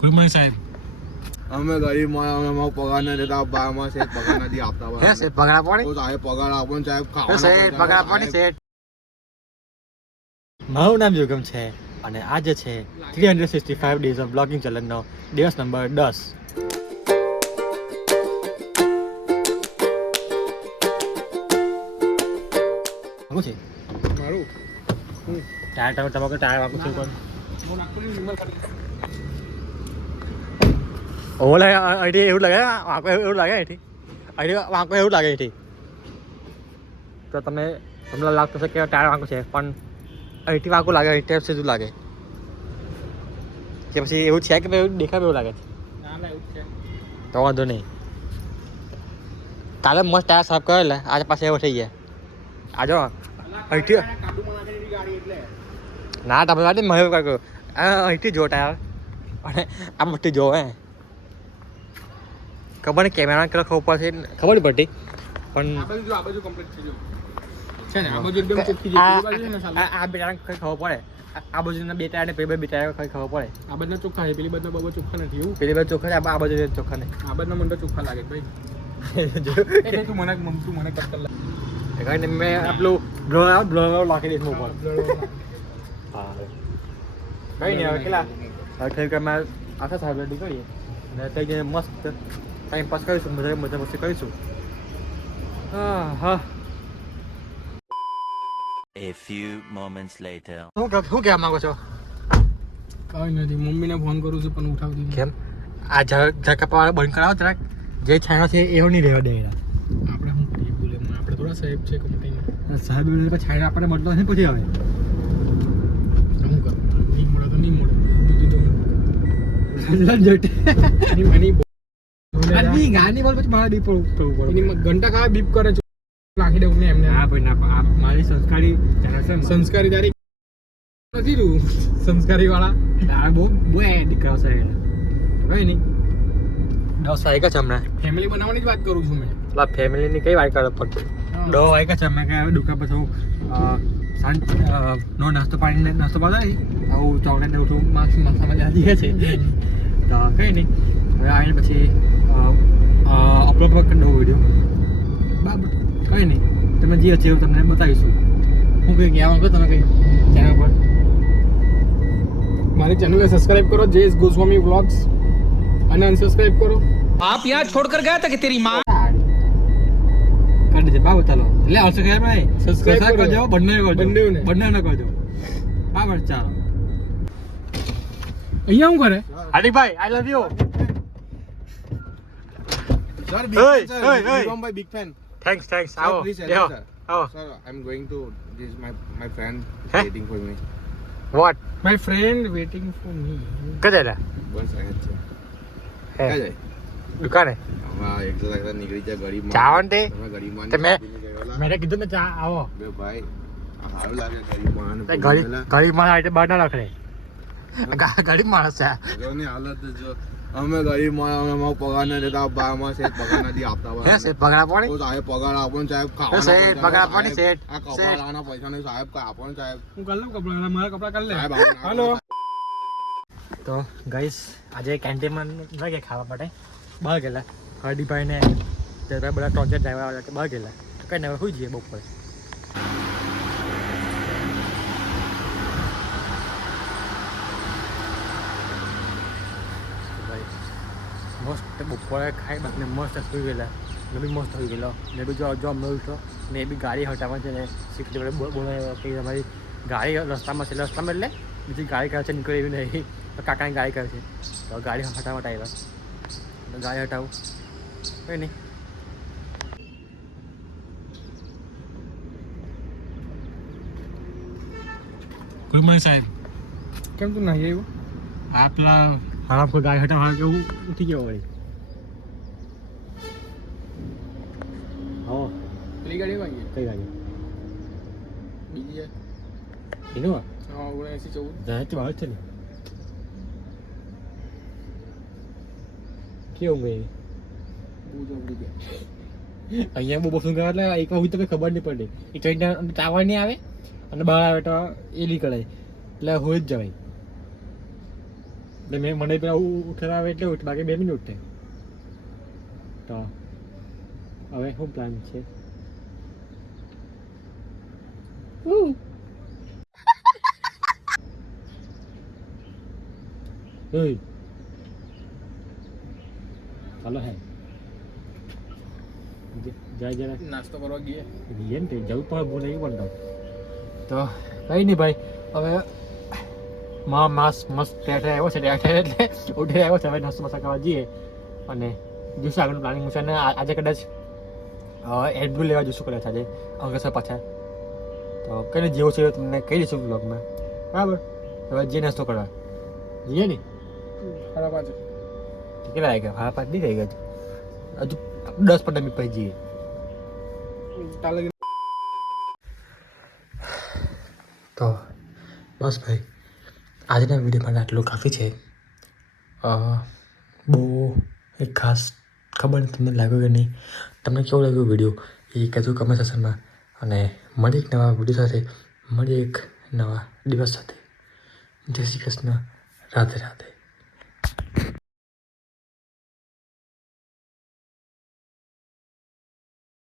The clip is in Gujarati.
ગુડ સાહેબ? અમે ગરીબમાં અમે અમારો પગાર નથી દેતા બારમાં છે પગાર નથી આપતા હે બરાબર. સાહેબ પગાર આપવાની? તો સાહેબ પગાર આપો ને સાહેબ ખાવા ખાવાના પગાર આપવાની સાહેબ. મારું નામ યોગમ છે અને આજે છે three hundred sixty five days of blogging ચેલેન્જનો દિવસ નંબર દસ. શું છે? મારું? ટાયર તમે તમારે ટાયર વાગું છે કોણ ઓલે અહીંથી એવું લાગે વાંકો એવું લાગે અહીંથી અહીંથી વાંકો એવું લાગે અહીંથી તો તમે તમને લાગતું છે કે ટાયર વાંકો છે પણ અહીંથી વાંકો લાગે અહીંથી સીધું લાગે કે પછી એવું છે કે ભાઈ દેખાય એવું લાગે છે તો વાંધો નહીં કાલે મસ્ત ટાયર સાફ કરેલા આજે પાસે એવો થઈ ગયા આજો અહીંથી ના તમે વાત મહેવ કહ્યું અહીંથી જો ટાયર અને આ મસ્તી જો હે ખબર નહીં કેમેરા કેટલો ખબર પડશે ખબર નહીં પડતી. પણ આ બાજુ થઈ છે ને આ બાજુ એકદમ ચોખ્ખી આ ને. આ- કઈ ખબર પડે? આ- બાજુના બે ટાયર ને પેલી બે ટાયર કઈ ખબર પડે? આ બધા ચોખ્ખા છે પેલી બધા બહુ ચોખ્ખા નથી એવું. પેલી બધા ચોખ્ખા છે આ બાજુ ચોખ્ખા નહીં આ બધા મને ચોખ્ખા લાગે ભાઈ. તું મને તું મને કટ લાગે મેં આપણું બ્લો બ્લો લાખી દઈશ ઉપર હા. કઈ નહીં હવે કેટલા? અમે આખા સાહેબ કરીએ. અને થઈ જઈને મસ્ત ટાઈમ પાસ કરીશું મજા મજા મસ્તી કરીશું. હા હા A few moments later. શું કે- શું કહેવા માંગો છો? કઈ નથી મમ્મીને ફોન કરું છું પણ ઉઠાવતી નથી. કેમ? આ ઝાકપાવાળા બંધ કરાવો જરાક. જે છાણો છે એવો નહીં રહેવા દે આપણે શું કરીએ બોલે મને. આપણે થોડા સાહેબ છે કંપનીના સાહેબ પછી છાણે આપણને બદલો નથી પછી આવે શું કરવાનું નહીં મળે તો નહીં મળે. બીજું તો એની ગાની બોલ પછી મારે બીપ કરવું પડે? ઘંટા ખાવા બીપ કરે છે. નાખી દઉં ને એમને. હા ભાઈ ના મારી સંસ્કારી સંસ્કાર તારી નથી તું. સંસ્કારી વાળા તારા બહુ બહુ એડ કરશે કઈ નહીં દસ વાગ્યા છે હમણાં. ફેમિલી બનાવવાની જ વાત કરું છું મેં. પેલા ફેમિલીની કઈ વાત કરો પણ દસ વાગ્યા છે અમે કે દુકાન પર સાંજ નો નાસ્તો પાણી નાસ્તો પાડી આવું ચોકલેટ ઉઠું માસ છે તો કઈ નહીં હવે આવીને પછી જે છે તમને બતાવીશું. હું કંઈક કહેવાનું કહું તમે કંઈ ચેનલ પર. મારી ચેનલને સબસ્ક્રાઇબ કરો જયેશ ગોસ્વામી વ્લોગ્સ અને અનસબસ્ક્રાઇબ કરો. આપ યહાં છોડકર ગયા હતા કે તેરી માં? કાઢી દે બાબુ ચાલો એટલે આવશે કહેવાય ભાઈ. સબસ્ક્રાઇબ કરજો બંને કરજો. બંને ન કરજો. બાબર ચાલો. અહીંયા હું કરે? Haribhai I love you sir big fan big fan thanks thanks. Sir, આવો please help બેહો me, sir. I'm going to. This going my this my Huh? Friend for me. What? My friend waiting for me. કદે લે આ જ છે હે ક્યાં જાય દુકાને એક એકસો ટકા નીકળી જાય ગરીબ ચાવન તે? તમે ગરીબ માણસ તે મેં- આપીને ગયેલા. મેં કીધું ને ચા આવો બે ભાઈ આ સારું લાગે ગરીબ માણસ તે ગરીબ ગરીબ માણસ આટલે બહાર ના રખડે ગરીબ માણસ છે જોની હાલત જો અમે ગરીબ માણસ અમે પગાર ન દેતા બારમાં છે પગાર નથી આપતા હે બરાબર. પગાર આપવાની તો સાહેબ પગાર આપો ને સાહેબ ખાવા સાહેબ, પૈસા પગાર આપવાની, સાહેબ. શેઠ, આ. કપડાના પૈસા નહીં સાહેબ કાંઈ આપો ને સાહેબ હું કર લઉં કપડા મારા કપડા કર સાહેબ હાલો. તો ગાઈસ આજે કેન્ટીનમાં ન ગયા ખાવા માટે બહાર ગયેલા હરદીભાઈ ને તે બધા ટોર્ચર ડ્રાઈવર આવ્યા કે બહાર ગયેલા તો કઈ હવે સુઈ જઈએ બપોરે તો ભાઈ મસ્ત બપોરે ખાઈ બાકને મસ્ત સુઈ ગયેલા. મેં બી મસ્ત સુઈ ગયેલો. ને બી જો જોબ મળ્યું છો. ને એ બી ગાડી હટાવવા છે ને વડે બોલાવ્યો કે તમારી ગાડી રસ્તામાં છે. રસ્તામાં એટલે બીજી ગાડી કરે છે નીકળે એવી નહીં. તો કાકાની ગાડી કરે છે. તો ગાડી હટાવટ આવ્યા. ગાડી હટાવું. કંઈ નહીં. ગુડ મોર્નિંગ સાહેબ. કેમ તું નહીં આવ્યો? આ પેલા હારા ગાય ગાડી હટાવવા કેવું? ઉઠી ગયો વળી. હો. પેલી ગાડી વાગી કઈ ગાડી? બીજી એનું હા ઓગણએંસી ચૌદ. જાય બહાર છે ને. કેવું ગઈ અહીંયા બહુ બસું ગયા એટલે એક વાર તો કઈ ખબર નહીં પડે. એ ટ્રેન ટાવર નહીં આવે અને બહાર આવે તો એ નીકળે. એટલે હોય જ જવાય. એટલે મેં મને પેલા ઉઠાવે એટલે ઉઠ બાકી બે મિનિટ ઉઠે. તો હવે શું પ્લાન છે? ચાલો હે. જાય જરા. નાસ્તો કરવા ગઈએ. જવું પણ ભૂલ નહીં પડતો તો કઈ નહીં ભાઈ હવે માં માસ મસ્ત ટેઠે આવ્યો છે ટેઠે એટલે ઉઠી આવ્યો છે હવે નાસ્તો મસ્ત ખાવા જઈએ. અને જોઈશું આગળનું પ્લાનિંગ છે ને આજે કદાચ એડ બ્લુ લેવા જઈશું કદાચ આજે અંકસર પાછા. તો કઈને જેવું છે તમને કહી દઈશું બ્લોગમાં બરાબર? હવે જે નાસ્તો કરવા. જઈએ ને? ખરાબ આજે કેટલા આવી ગયા ભાડા પાંચ નહીં થઈ ગયા હજુ. દસ પંદર મિનિટ પછી જઈએ. તો બસ ભાઈ આજના વીડિયો માટે આટલું કાફી છે. બહુ એક ખાસ ખબર નહીં તમને લાગ્યું કે નહીં? તમને કેવું લાગ્યું વીડિયો? એ કહેતું કમેન્ટ સેશનમાં અને મળી એક નવા વીડિયો સાથે. મળી એક નવા દિવસ સાથે. જય શ્રી કૃષ્ણ. રાધે રાધે.